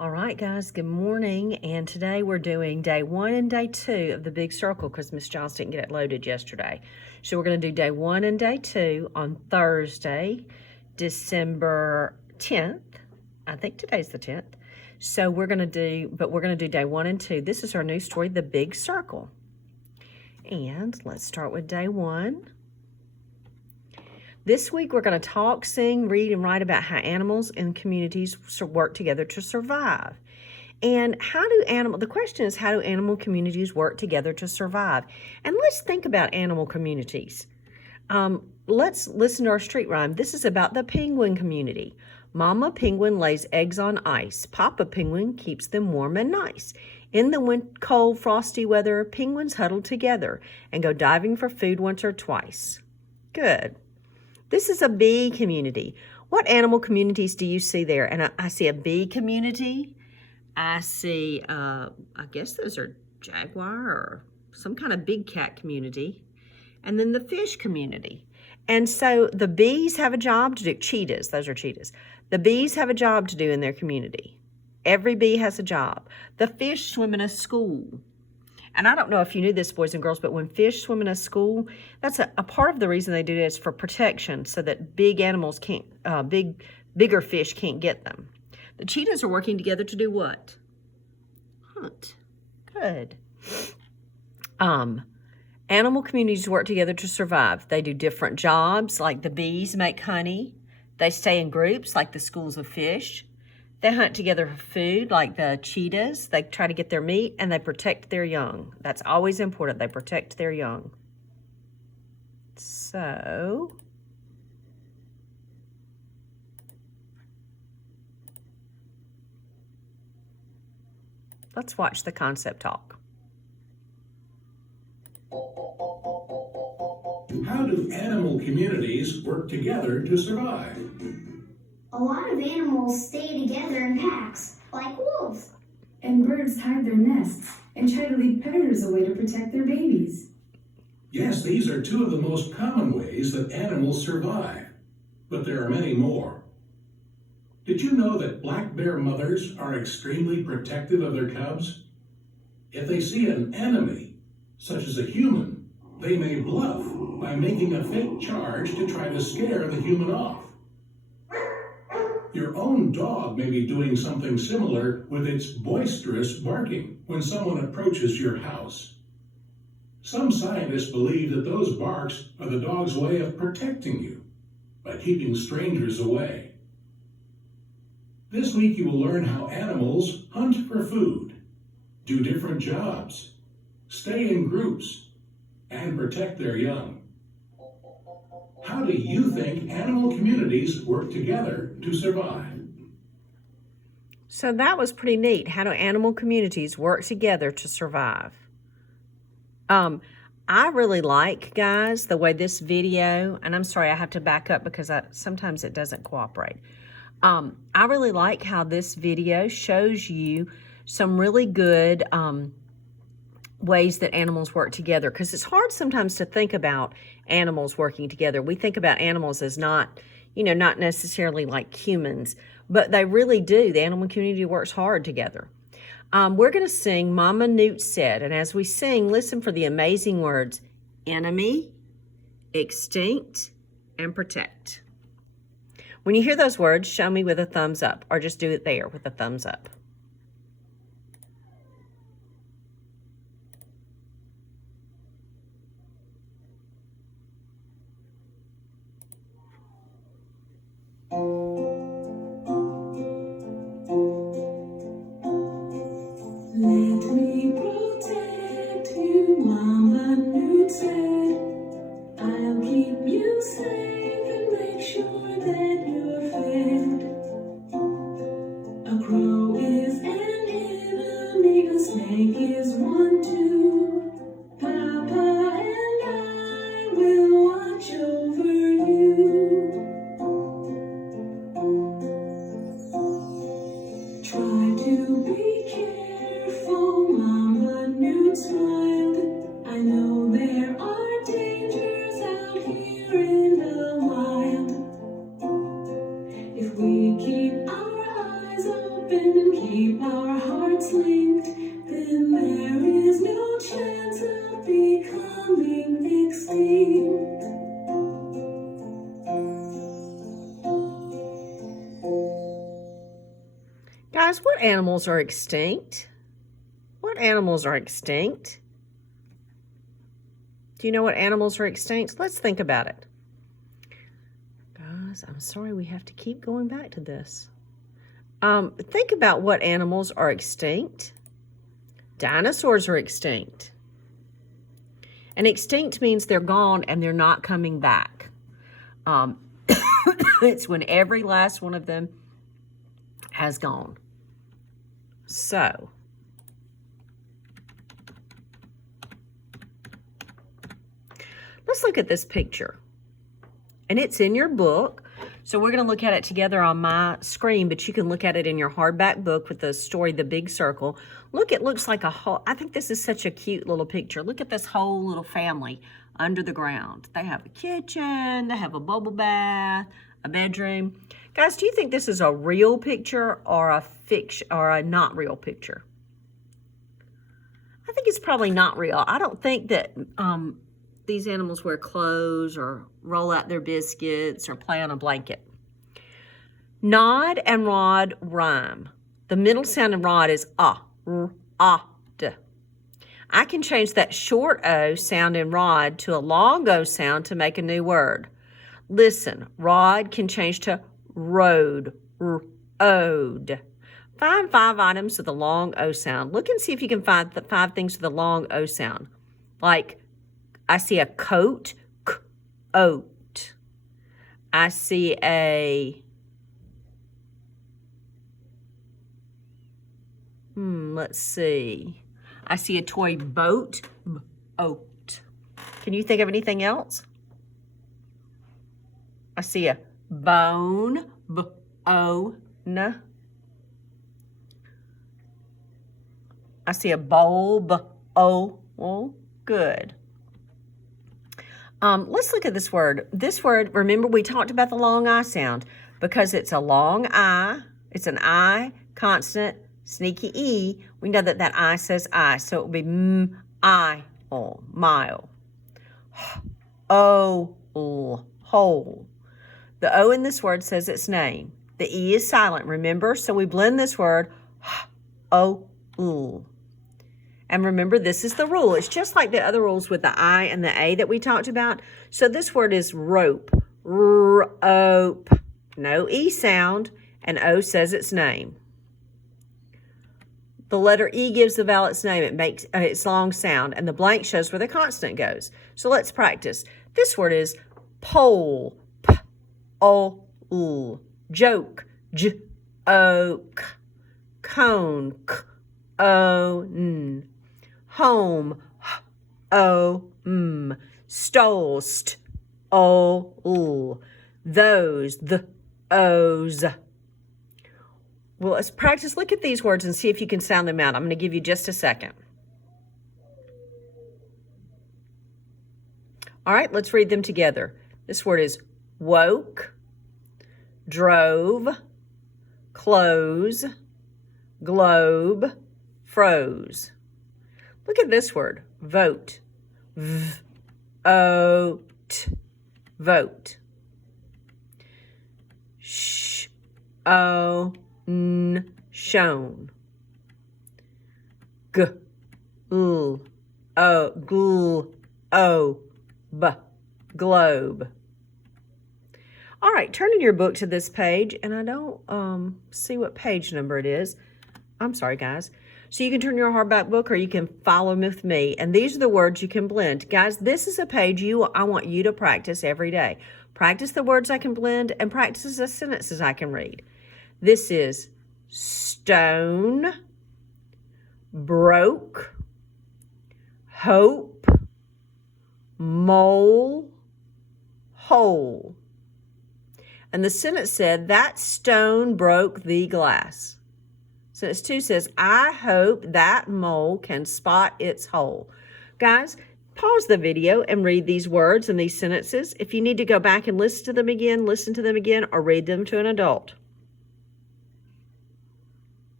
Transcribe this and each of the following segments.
All right, guys, good morning. And today we're doing day 1 and day 2 of the big circle because Miss Jones didn't get it loaded yesterday. So we're going to do day 1 and day 2 on Thursday, December 10th. I think today's the 10th. So we're going to do day 1 and 2. This is our new story, The Big Circle. And let's start with day 1. This week, we're going to talk, sing, read, and write about how animals and communities work together to survive. And the question is, how do animal communities work together to survive? And let's think about animal communities. Let's listen to our street rhyme. This is about the penguin community. Mama penguin lays eggs on ice. Papa penguin keeps them warm and nice. In the cold, frosty weather, penguins huddle together and go diving for food once or twice. Good. This is a bee community. What animal communities do you see there? And I see a bee community. I see, I guess those are jaguar or some kind of big cat community. And then the fish community. And so the bees have a job to do. Cheetahs, those are cheetahs. The bees have a job to do in their community. Every bee has a job. The fish swim in a school. And I don't know if you knew this, boys and girls, but when fish swim in a school, that's a part of the reason they do it is for protection, so that big animals can't, bigger fish can't get them. The cheetahs are working together to do what? Hunt. Good. Animal communities work together to survive. They do different jobs, like the bees make honey. They stay in groups, like the schools of fish. They hunt together for food, like the cheetahs. They try to get their meat, and they protect their young. That's always important. They protect their young. So, let's watch the concept talk. How do animal communities work together to survive? A lot of animals stay together in packs, like wolves. And birds hide their nests and try to lead predators away to protect their babies. Yes, these are two of the most common ways that animals survive, but there are many more. Did you know that black bear mothers are extremely protective of their cubs? If they see an enemy, such as a human, they may bluff by making a fake charge to try to scare the human off. Your own dog may be doing something similar with its boisterous barking when someone approaches your house. Some scientists believe that those barks are the dog's way of protecting you by keeping strangers away. This week you will learn how animals hunt for food, do different jobs, stay in groups, and protect their young. How do you think animal communities work together to survive? So that was pretty neat. How do animal communities work together to survive? I really like, guys, the way this video, and I'm sorry I have to back up because sometimes it doesn't cooperate. I really like how this video shows you some really good ways that animals work together, because it's hard sometimes to think about animals working together. We think about animals as not necessarily like humans, but they really do. The animal community works hard together. We're going to sing Mama Newt Said, and as we sing, listen for the amazing words enemy, extinct, and protect. When you hear those words, show me with a thumbs up, or just do it there with a thumbs up. Let me protect you, Mama Newt said. I'll keep you safe and make sure that you're fed. A crow is an enemy, a snake is one too. Papa and I will watch over you. Try to be careful, Mama Newt smiled. I know there are dangers out here in the wild. If we keep our eyes open, open and keep our hearts linked, then there is no chance of becoming extinct. Guys, what animals are extinct? What animals are extinct? Do you know what animals are extinct? Let's think about it. Guys, I'm sorry we have to keep going back to this. Think about what animals are extinct. Dinosaurs are extinct. And extinct means they're gone and they're not coming back. It's when every last one of them has gone. So, let's look at this picture. And it's in your book. So we're going to look at it together on my screen, but you can look at it in your hardback book with the story, The Big Circle. Look, it looks like a whole, I think this is such a cute little picture. Look at this whole little family under the ground. They have a kitchen, they have a bubble bath, a bedroom. Guys, do you think this is a real picture or a fiction or a not real picture? I think it's probably not real. I don't think that these animals wear clothes or roll out their biscuits or play on a blanket. Nod and rod rhyme. The middle sound in rod is d. I can change that short O sound in rod to a long O sound to make a new word. Listen, rod can change to road, ode. Find 5 items with a long O sound. Look and see if you can find the 5 things with a long O sound. Like, I see a coat, oat. I see a, let's see. I see a toy boat, oat. Can you think of anything else? I see a bone, bone. I see a bulb, oh, good. Let's look at this word. This word, remember we talked about the long I sound because it's a long I. It's an I consonant, sneaky E. We know that that I says I, so it will be mile. Whole. The O in this word says its name. The E is silent, remember? So we blend this word, And remember, this is the rule. It's just like the other rules with the I and the A that we talked about. So this word is rope. Rope. No E sound, and O says its name. The letter E gives the vowel its name. It makes its long sound, and the blank shows where the consonant goes. So let's practice. This word is pole. P-O-L. Joke. J-O-K. Cone. K-O-N. Home, h-o-m, stole, st-o-l, those, the-os. Well, let's practice. Look at these words and see if you can sound them out. I'm going to give you just a second. All right, let's read them together. This word is woke, drove, close, globe, froze. Look at this word, vote. V-o-t, vote. Sh-o-n, shown. G-l-o-b, globe. All right, turn in your book to this page, and I don't see what page number it is. I'm sorry, guys. So you can turn your hardback book or you can follow with me. And these are the words you can blend. Guys, this is a page I want you to practice every day. Practice the words I can blend and practice the sentences I can read. This is stone, broke, hope, mole, hole. And the sentence said, that stone broke the glass. Sentence 2 says, I hope that mole can spot its hole. Guys, pause the video and read these words and these sentences. If you need to go back and listen to them again, or read them to an adult.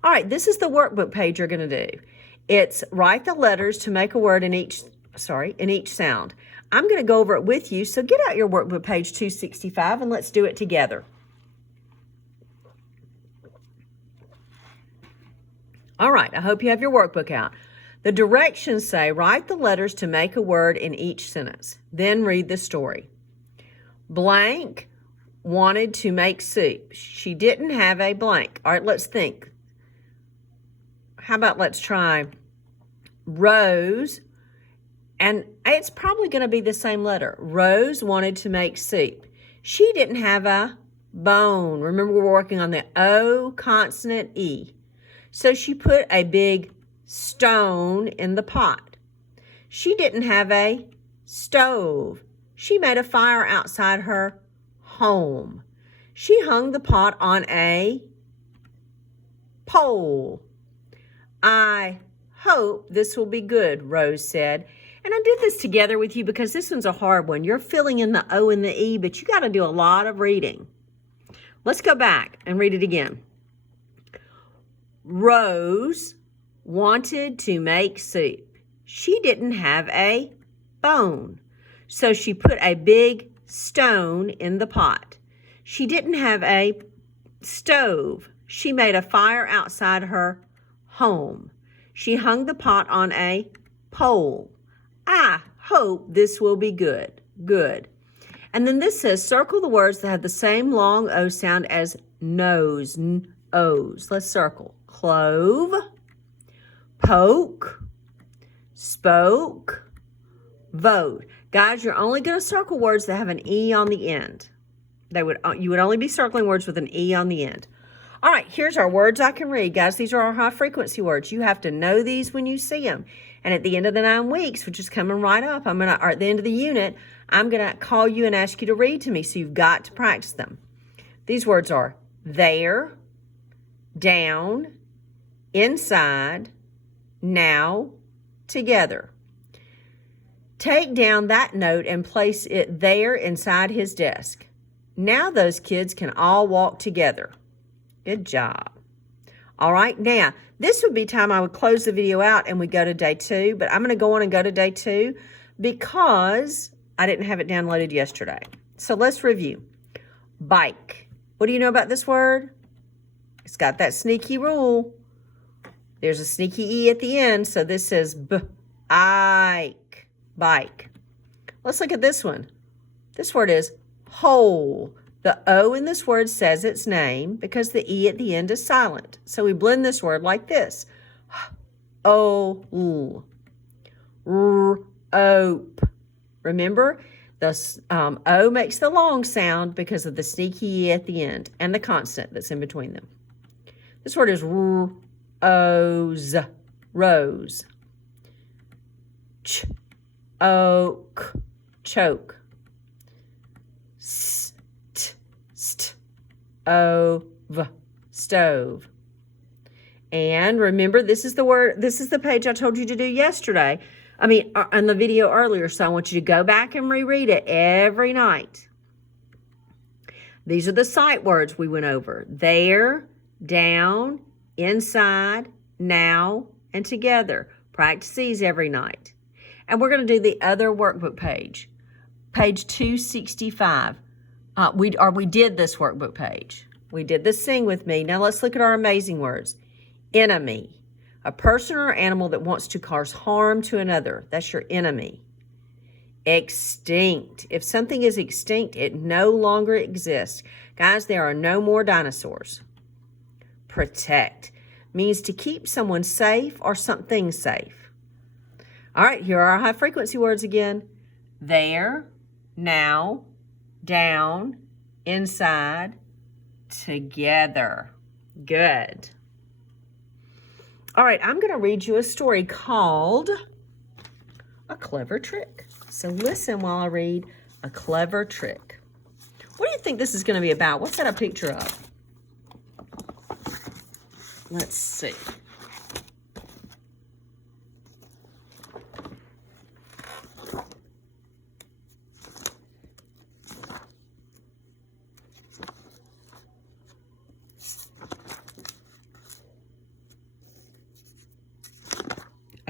All right, this is the workbook page you're going to do. It's write the letters to make a word in each sound. I'm going to go over it with you, so get out your workbook page 265 and let's do it together. All right, I hope you have your workbook out. The directions say write the letters to make a word in each sentence. Then read the story. Blank wanted to make soup. She didn't have a blank. All right, let's think. How about let's try Rose, and it's probably going to be the same letter. Rose wanted to make soup. She didn't have a bone. Remember, we're working on the O consonant E. So she put a big stone in the pot. She didn't have a stove. She made a fire outside her home. She hung the pot on a pole. I hope this will be good, Rose said. And I did this together with you because this one's a hard one. You're filling in the O and the E, but you got to do a lot of reading. Let's go back and read it again. Rose wanted to make soup. She didn't have a bone, so she put a big stone in the pot. She didn't have a stove. She made a fire outside her home. She hung the pot on a pole. I hope this will be good. Good. And then this says circle the words that have the same long O sound as nose. O's. Let's circle. Clove, poke, spoke, vote. Guys, you're only going to circle words that have an E on the end. You would only be circling words with an E on the end. All right, here's our words I can read. Guys, these are our high frequency words. You have to know these when you see them. And at the end of the 9 weeks, which is coming right up, or at the end of the unit, I'm going to call you and ask you to read to me. So you've got to practice them. These words are there, down, inside, now, together. Take down that note and place it there inside his desk. Now those kids can all walk together. Good job. All right, now, this would be time I would close the video out and we go to day 2, but I'm going to go on and go to day 2 because I didn't have it downloaded yesterday. So let's review. Bike. What do you know about this word? It's got that sneaky rule. There's a sneaky E at the end, so this says B-I-K, bike. Let's look at this one. This word is whole. The O in this word says its name because the E at the end is silent. So we blend this word like this. O-L. R-ope. Remember, the O makes the long sound because of the sneaky E at the end and the consonant that's in between them. This word is rose, rose. Ch-oak, choke. St-st-ove, stove. And remember, this is the page I told you to do yesterday. In the video earlier, so I want you to go back and reread it every night. These are the sight words we went over. There, down, inside, now, and together. Practice these every night. And we're going to do the other workbook page, page 265. We did this workbook page. We did the sing with me. Now let's look at our amazing words. Enemy. A person or animal that wants to cause harm to another. That's your enemy. Extinct. If something is extinct, it no longer exists. Guys, there are no more dinosaurs. Protect. Means to keep someone safe or something safe. All right, here are our high frequency words again. There, now, down, inside, together. Good. All right, I'm going to read you a story called A Clever Trick. So listen while I read A Clever Trick. What do you think this is going to be about? What's that a picture of? Let's see.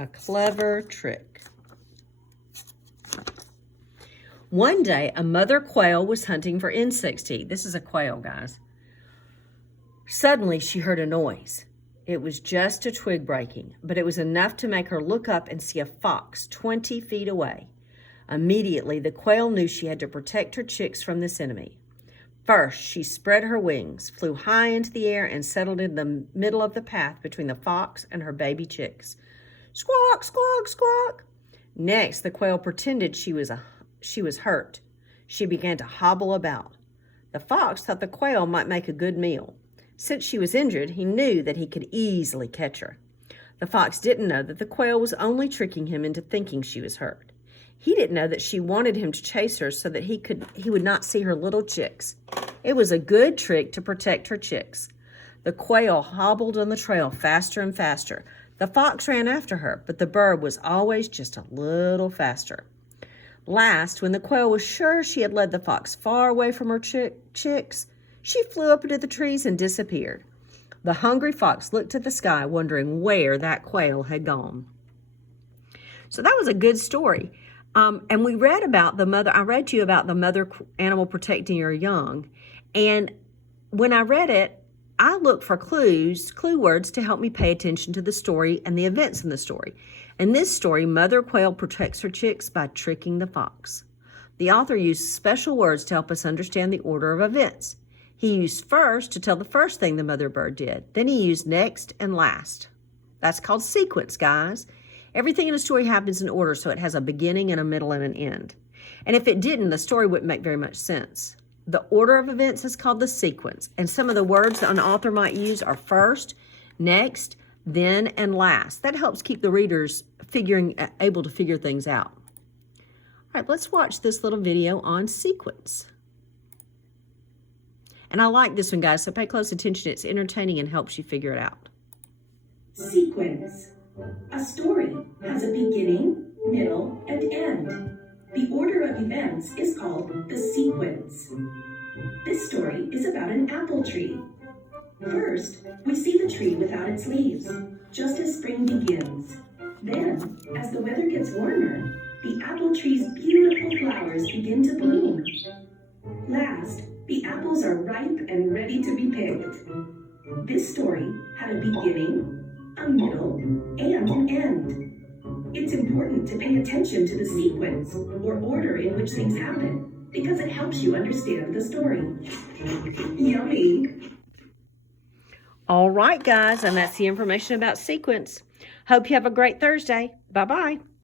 A clever trick. One day, a mother quail was hunting for insects to eat. This is a quail, guys. Suddenly, she heard a noise. It was just a twig breaking, but it was enough to make her look up and see a fox 20 feet away. Immediately, the quail knew she had to protect her chicks from this enemy. First, she spread her wings, flew high into the air, and settled in the middle of the path between the fox and her baby chicks. Squawk, squawk, squawk. Next, the quail pretended she was hurt. She began to hobble about. The fox thought the quail might make a good meal. Since she was injured, he knew that he could easily catch her. The fox didn't know that the quail was only tricking him into thinking she was hurt. He didn't know that she wanted him to chase her so that he would not see her little chicks. It was a good trick to protect her chicks. The quail hobbled on the trail faster and faster. The fox ran after her, but the bird was always just a little faster. Last, when the quail was sure she had led the fox far away from her chicks, she flew up into the trees and disappeared. The hungry fox looked at the sky, wondering where that quail had gone. So that was a good story. And we read about I read to you about the mother animal protecting her young. And when I read it, I looked for clue words to help me pay attention to the story and the events in the story. In this story, mother quail protects her chicks by tricking the fox. The author used special words to help us understand the order of events. He used first to tell the first thing the mother bird did. Then he used next and last. That's called sequence, guys. Everything in a story happens in order, so it has a beginning and a middle and an end. And if it didn't, the story wouldn't make very much sense. The order of events is called the sequence, and some of the words that an author might use are first, next, then, and last. That helps keep the readers able to figure things out. All right, let's watch this little video on sequence. And I like this one, guys, so pay close attention. It's entertaining and helps you figure it out. Sequence. A story has a beginning, middle, and end. The order of events is called the sequence. This story is about an apple tree. First, we see the tree without its leaves, just as spring begins. Then, as the weather gets warmer, the apple tree's beautiful flowers begin to bloom. Last, the apples are ripe and ready to be picked. This story had a beginning, a middle, and an end. It's important to pay attention to the sequence or order in which things happen because it helps you understand the story. Yummy! All right, guys, and that's the information about sequence. Hope you have a great Thursday. Bye-bye.